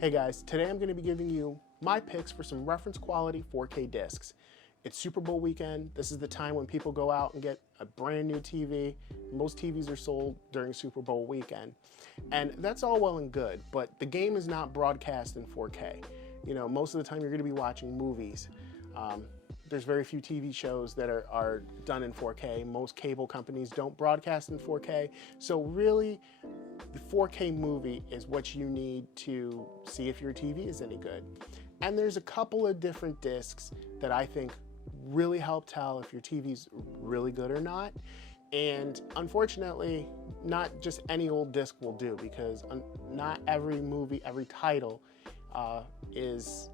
Hey guys, today I'm going to be giving you my picks for some reference quality 4K discs. It's Super Bowl weekend. This is the time when people go out and get a brand new TV. Most TVs are sold during Super Bowl weekend. And that's all well and good, but the game is not broadcast in 4K. You know, most of the time you're going to be watching movies. There's very few TV shows that are done in 4K. Most cable companies don't broadcast in 4K. So really, the 4K movie is what you need to see if your TV is any good. And there's a couple of different discs that I think really help tell if your TV's really good or not. And unfortunately, not just any old disc will do, because not every movie, every title is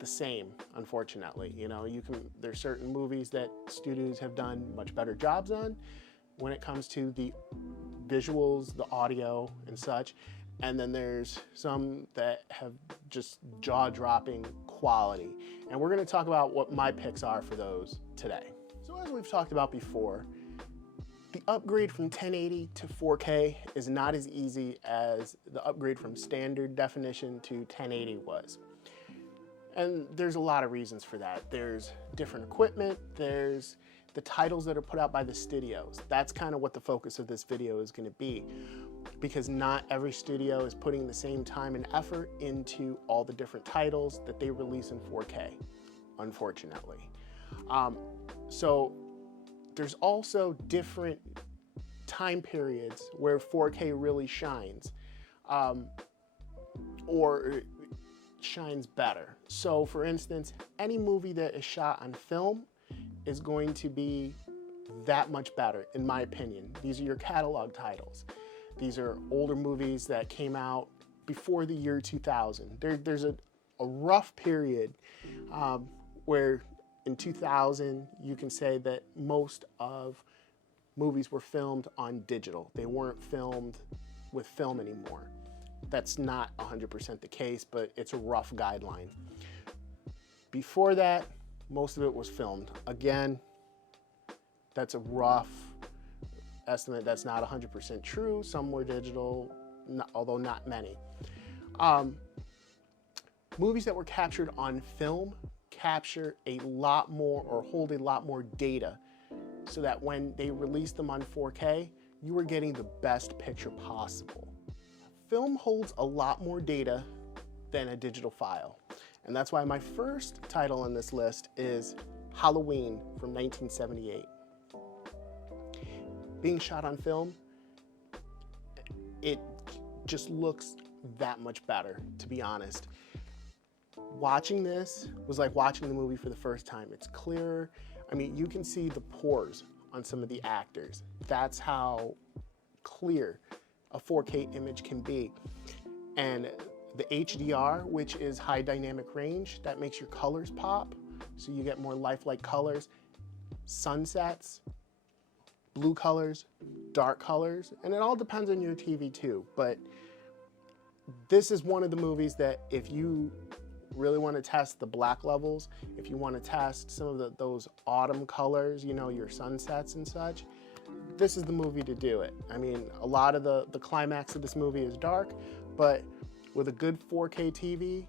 the same, unfortunately. You know, there's certain movies that studios have done much better jobs on when it comes to the visuals, the audio and such, and then there's some that have just jaw-dropping quality. And we're going to talk about what my picks are for those today. So as we've talked about before, the upgrade from 1080 to 4K is not as easy as the upgrade from standard definition to 1080 was. And there's a lot of reasons for that. There's different equipment, there's the titles that are put out by the studios. That's kind of what the focus of this video is going to be, because not every studio is putting the same time and effort into all the different titles that they release in 4K, unfortunately. So there's also different time periods where 4K really shines, or shines better. So for instance, any movie that is shot on film is going to be that much better, in my opinion. These are your catalog titles. These are older movies that came out before the year 2000. There's a rough period where in 2000 you can say that most of movies were filmed on digital. They weren't filmed with film anymore. That's not 100% the case, but it's a rough guideline. Before that, most of it was filmed. Again, that's a rough estimate. That's not 100% true. Some were digital, although not many. Movies that were captured on film capture a lot more, or hold a lot more data, so that when they released them on 4K, you were getting the best picture possible. Film holds a lot more data than a digital file. And that's why my first title on this list is Halloween from 1978. Being shot on film, it just looks that much better, to be honest. Watching this was like watching the movie for the first time. It's clearer. I mean, you can see the pores on some of the actors. That's how clear a 4K image can be. And the HDR, which is high dynamic range, that makes your colors pop, so you get more lifelike colors, sunsets, blue colors, dark colors, and it all depends on your TV too. But this is one of the movies that if you really want to test the black levels, if you want to test some of those autumn colors, you know, your sunsets and such, this is the movie to do it. I mean, a lot of the climax of this movie is dark, but with a good 4K TV,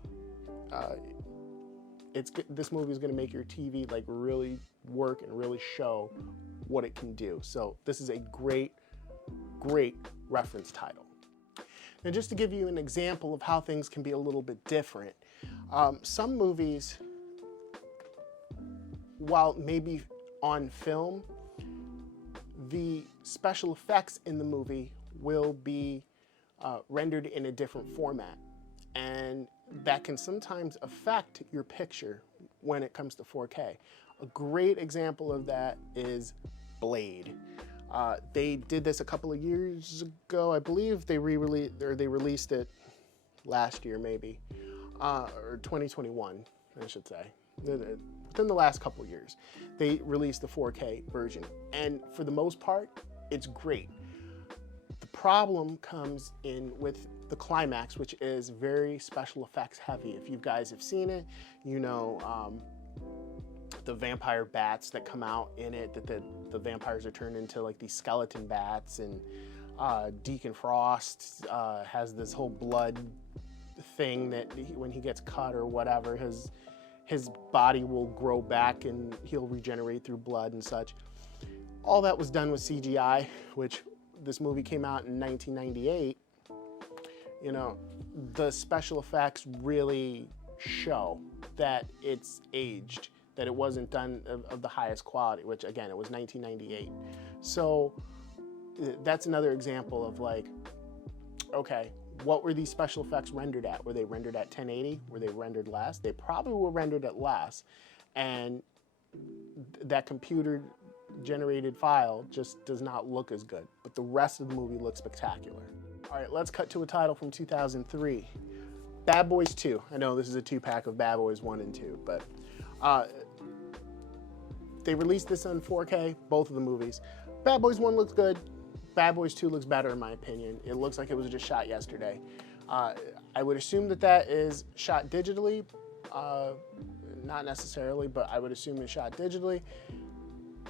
this movie is going to make your TV like really work and really show what it can do. So this is a great, great reference title. Now, just to give you an example of how things can be a little bit different, some movies, while maybe on film, the special effects in the movie will be rendered in a different format, and that can sometimes affect your picture when it comes to 4K. A great example of that is Blade. They did this a couple of years ago. I believe they released it last year, maybe, or 2021, I should say. Within the last couple of years, they released the 4K version, and for the most part, it's great. The problem comes in with the climax, which is very special effects heavy. If you guys have seen it, you know the vampire bats that come out in it, that the vampires are turned into like these skeleton bats, and Deacon Frost has this whole blood thing that when he gets cut or whatever, his body will grow back and he'll regenerate through blood and such. All that was done with CGI, which this movie came out in 1998. You know, the special effects really show that it's aged, that it wasn't done of the highest quality, which again, it was 1998. So that's another example of like, okay, what were these special effects rendered at? Were they rendered at 1080? Were they rendered less? They probably were rendered at less. And that computer generated file just does not look as good, but the rest of the movie looks spectacular. All right, let's cut to a title from 2003. Bad Boys 2. I know this is a two-pack of Bad Boys 1 and 2, but they released this on 4K, both of the movies. Bad Boys 1 looks good. Bad Boys 2 looks better in my opinion. It looks like it was just shot yesterday. I would assume that that is shot digitally. Not necessarily, but I would assume it's shot digitally.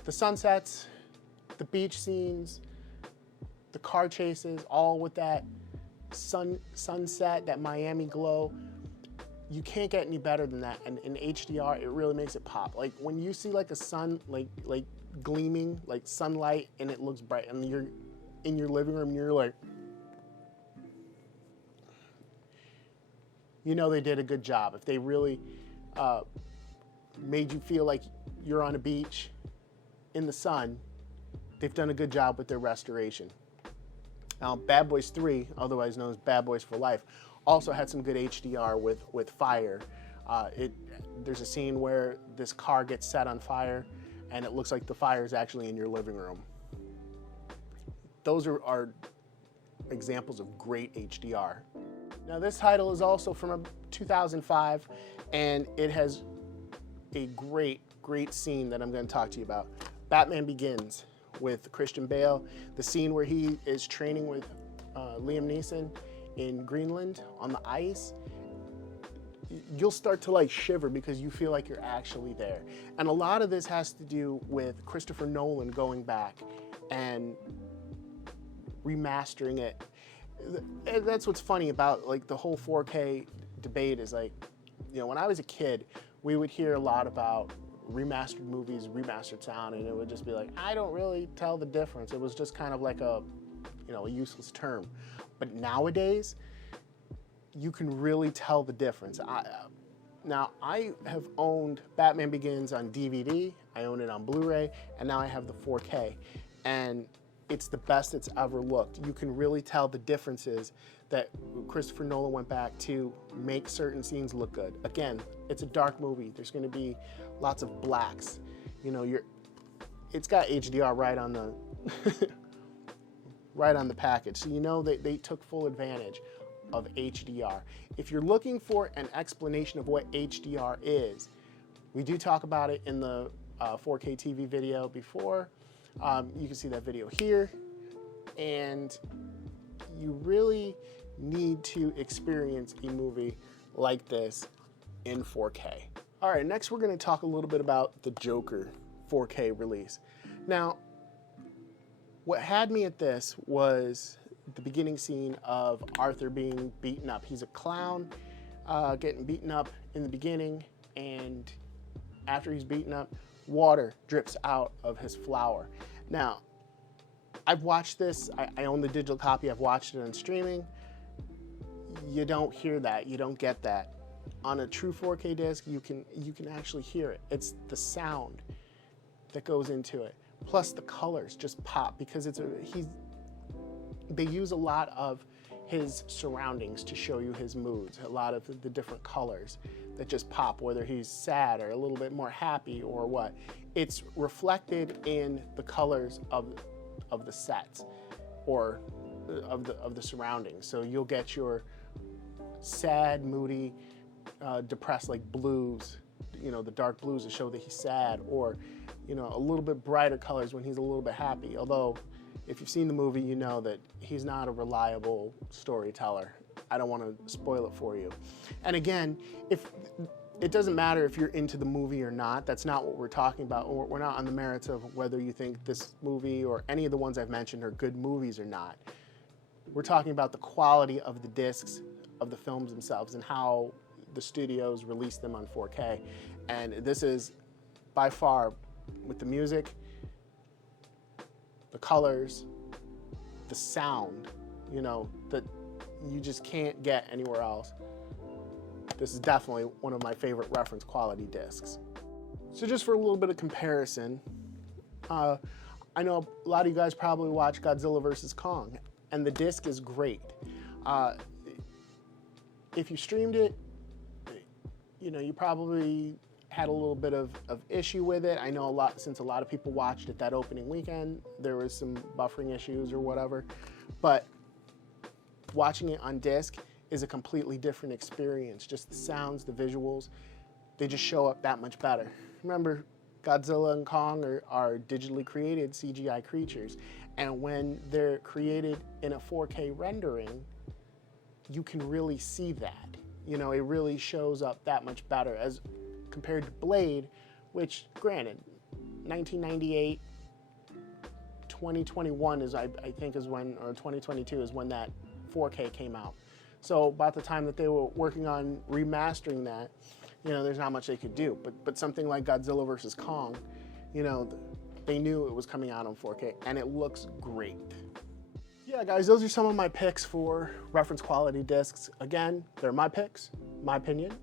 The sunsets, the beach scenes, the car chases, all with that sunset, that Miami glow. You can't get any better than that. And in HDR, it really makes it pop. Like when you see like a sun, like gleaming, like sunlight, and it looks bright, and you're in your living room, you're like, you know they did a good job. If they really made you feel like you're on a beach in the sun, they've done a good job with their restoration. Now, Bad Boys 3, otherwise known as Bad Boys for Life, also had some good HDR with fire. There's a scene where this car gets set on fire, and it looks like the fire is actually in your living room. Those are examples of great HDR. Now, this title is also from 2005, and it has a great scene that I'm going to talk to you about. Batman Begins with Christian Bale, the scene where he is training with Liam Neeson in Greenland on the ice. You'll start to like shiver because you feel like you're actually there. And a lot of this has to do with Christopher Nolan going back and remastering it. And that's what's funny about like the whole 4K debate is like, you know, when I was a kid, we would hear a lot about remastered movies, remastered sound, and it would just be like, I don't really tell the difference. It was just kind of like a, you know, a useless term. But nowadays, you can really tell the difference. Now, I have owned Batman Begins on DVD, I own it on Blu-ray, and now I have the 4K. And it's the best it's ever looked. You can really tell the differences that Christopher Nolan went back to make certain scenes look good. Again, it's a dark movie. There's gonna be lots of blacks. You know, it's got HDR right on the right on the package. So you know they took full advantage of HDR. If you're looking for an explanation of what HDR is, we do talk about it in the 4K TV video before. You can see that video here, and you really need to experience a movie like this in 4K. All right, next we're going to talk a little bit about the Joker 4K release. Now, what had me at this was the beginning scene of Arthur being beaten up. He's a clown getting beaten up in the beginning, and after he's beaten up, water drips out of his flower. Now, I've watched this, I own the digital copy, I've watched it on streaming. You don't hear that, you don't get that. On a true 4K disc, you can actually hear it. It's the sound that goes into it. Plus the colors just pop because they use a lot of his surroundings to show you his moods, a lot of the different colors that just pop, whether he's sad or a little bit more happy or what. It's reflected in the colors of the sets or of the surroundings. So you'll get your sad, moody, depressed like blues, you know, the dark blues to show that he's sad, or, you know, a little bit brighter colors when he's a little bit happy. Although, if you've seen the movie, you know that he's not a reliable storyteller. I don't want to spoil it for you. And again, it doesn't matter if you're into the movie or not. That's not what we're talking about. We're not on the merits of whether you think this movie or any of the ones I've mentioned are good movies or not. We're talking about the quality of the discs, of the films themselves and how the studios release them on 4K. And this is by far, with the music, the colors, the sound, you know, that you just can't get anywhere else. This is definitely one of my favorite reference quality discs. So just for a little bit of comparison, I know a lot of you guys probably watch Godzilla vs. Kong, and the disc is great. If you streamed it, you know, you probably had a little bit of issue with it. I know since a lot of people watched it that opening weekend, there was some buffering issues or whatever, but watching it on disc is a completely different experience. Just the sounds, the visuals, they just show up that much better. Remember, Godzilla and Kong are digitally created CGI creatures, and when they're created in a 4K rendering, you can really see that. You know, it really shows up that much better as compared to Blade, which, granted, 1998, 2021 is, I think, is when, or 2022 is when that 4K came out. So about the time that they were working on remastering that, you know, there's not much they could do. But something like Godzilla vs. Kong, you know, they knew it was coming out on 4K, and it looks great. Yeah, guys, those are some of my picks for reference quality discs. Again, they're my picks, my opinion.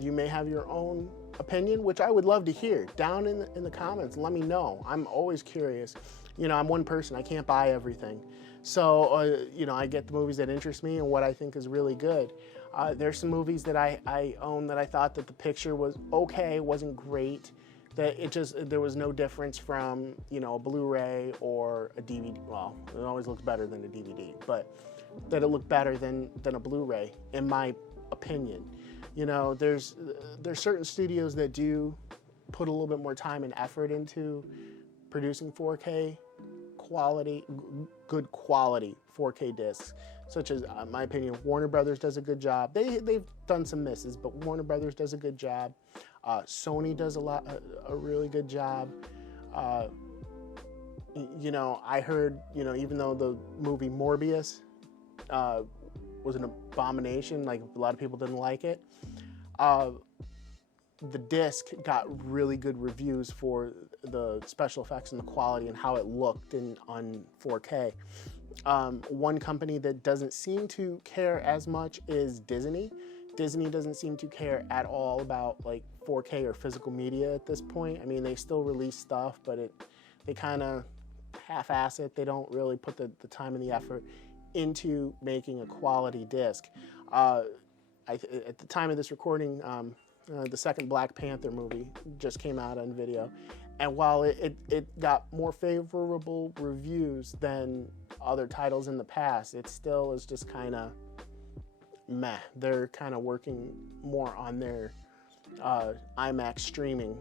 You may have your own opinion, which I would love to hear. Down in the comments, let me know. I'm always curious. You know, I'm one person, I can't buy everything. So, you know, I get the movies that interest me and what I think is really good. There's some movies that I own that I thought that the picture was okay, wasn't great, that there was no difference from, you know, a Blu-ray or a DVD. Well, it always looks better than a DVD, but that it looked better than a Blu-ray, in my opinion. You know, there's certain studios that do put a little bit more time and effort into producing 4K quality, good quality 4K discs, such as, in my opinion, Warner Brothers does a good job. They've done some misses, but Warner Brothers does a good job. Sony does a really good job. You know, I heard, you know, even though the movie Morbius was an abomination, like a lot of people didn't like it, the disc got really good reviews for the special effects and the quality and how it looked on 4K. One company that doesn't seem to care as much is Disney. Disney doesn't seem to care at all about like 4K or physical media at this point. I mean, they still release stuff, but they kind of half-ass it. They don't really put the time and the effort into making a quality disc. At the time of this recording, the second Black Panther movie just came out on video, and while it got more favorable reviews than other titles in the past, it still is just kind of meh. They're kind of working more on their IMAX streaming.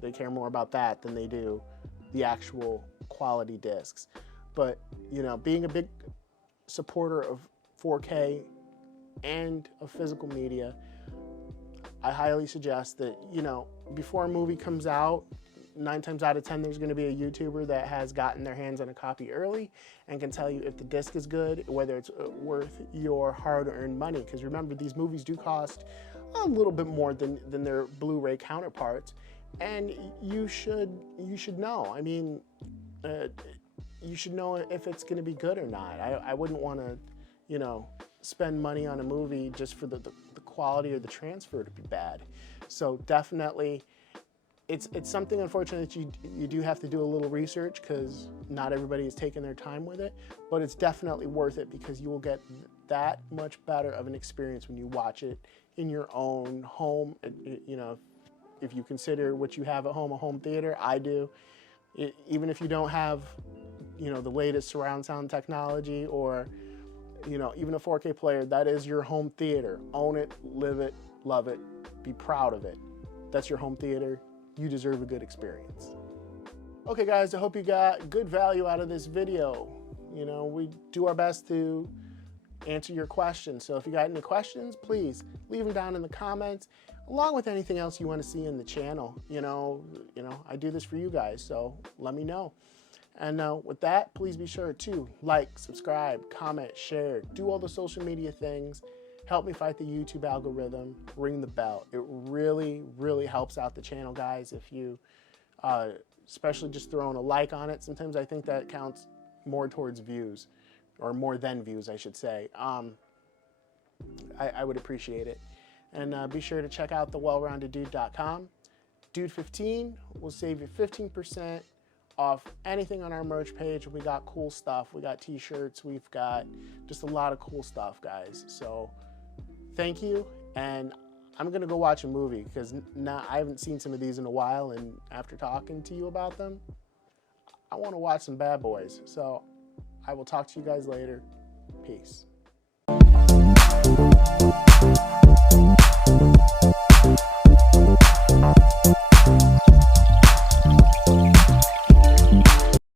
They care more about that than they do the actual quality discs. But, you know, being a big supporter of 4K and of physical media, I highly suggest that, you know, before a movie comes out, 9 times out of 10, there's going to be a YouTuber that has gotten their hands on a copy early and can tell you if the disc is good, whether it's worth your hard-earned money. Because remember, these movies do cost a little bit more than their Blu-ray counterparts, and you should know. I mean, you should know if it's going to be good or not. I wouldn't want to, you know, spend money on a movie just for the quality or the transfer to be bad. So definitely, it's something, unfortunately, that you do have to do a little research, because not everybody is taking their time with it, but it's definitely worth it, because you will get that much better of an experience when you watch it in your own home. You know, if you consider what you have at home a home theater, I do. Even if you don't have, you know, the latest surround sound technology, or, you know, even a 4K player, that is your home theater. Own it, live it, love it, be proud of it. That's your home theater. You deserve a good experience. Okay, guys, I hope you got good value out of this video. You know, we do our best to answer your questions. So if you got any questions, please leave them down in the comments, along with anything else you want to see in the channel. You know, I do this for you guys, so let me know. And with that, please be sure to like, subscribe, comment, share, do all the social media things. Help me fight the YouTube algorithm, ring the bell. It really, really helps out the channel, guys, if you, especially just throwing a like on it. Sometimes I think that counts more towards views, or more than views, I should say. I would appreciate it. And be sure to check out thewellroundeddude.com. Dude15 will save you 15% off anything on our merch page. We got cool stuff. We got t-shirts. We've got just a lot of cool stuff, guys. So thank you. And I'm going to go watch a movie because I haven't seen some of these in a while. And after talking to you about them, I want to watch some Bad Boys. So I will talk to you guys later. Peace.